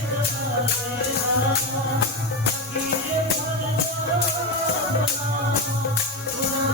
Thank you.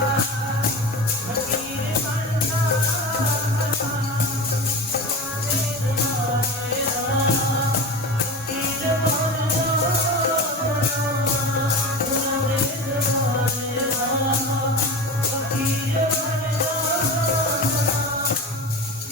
Bye.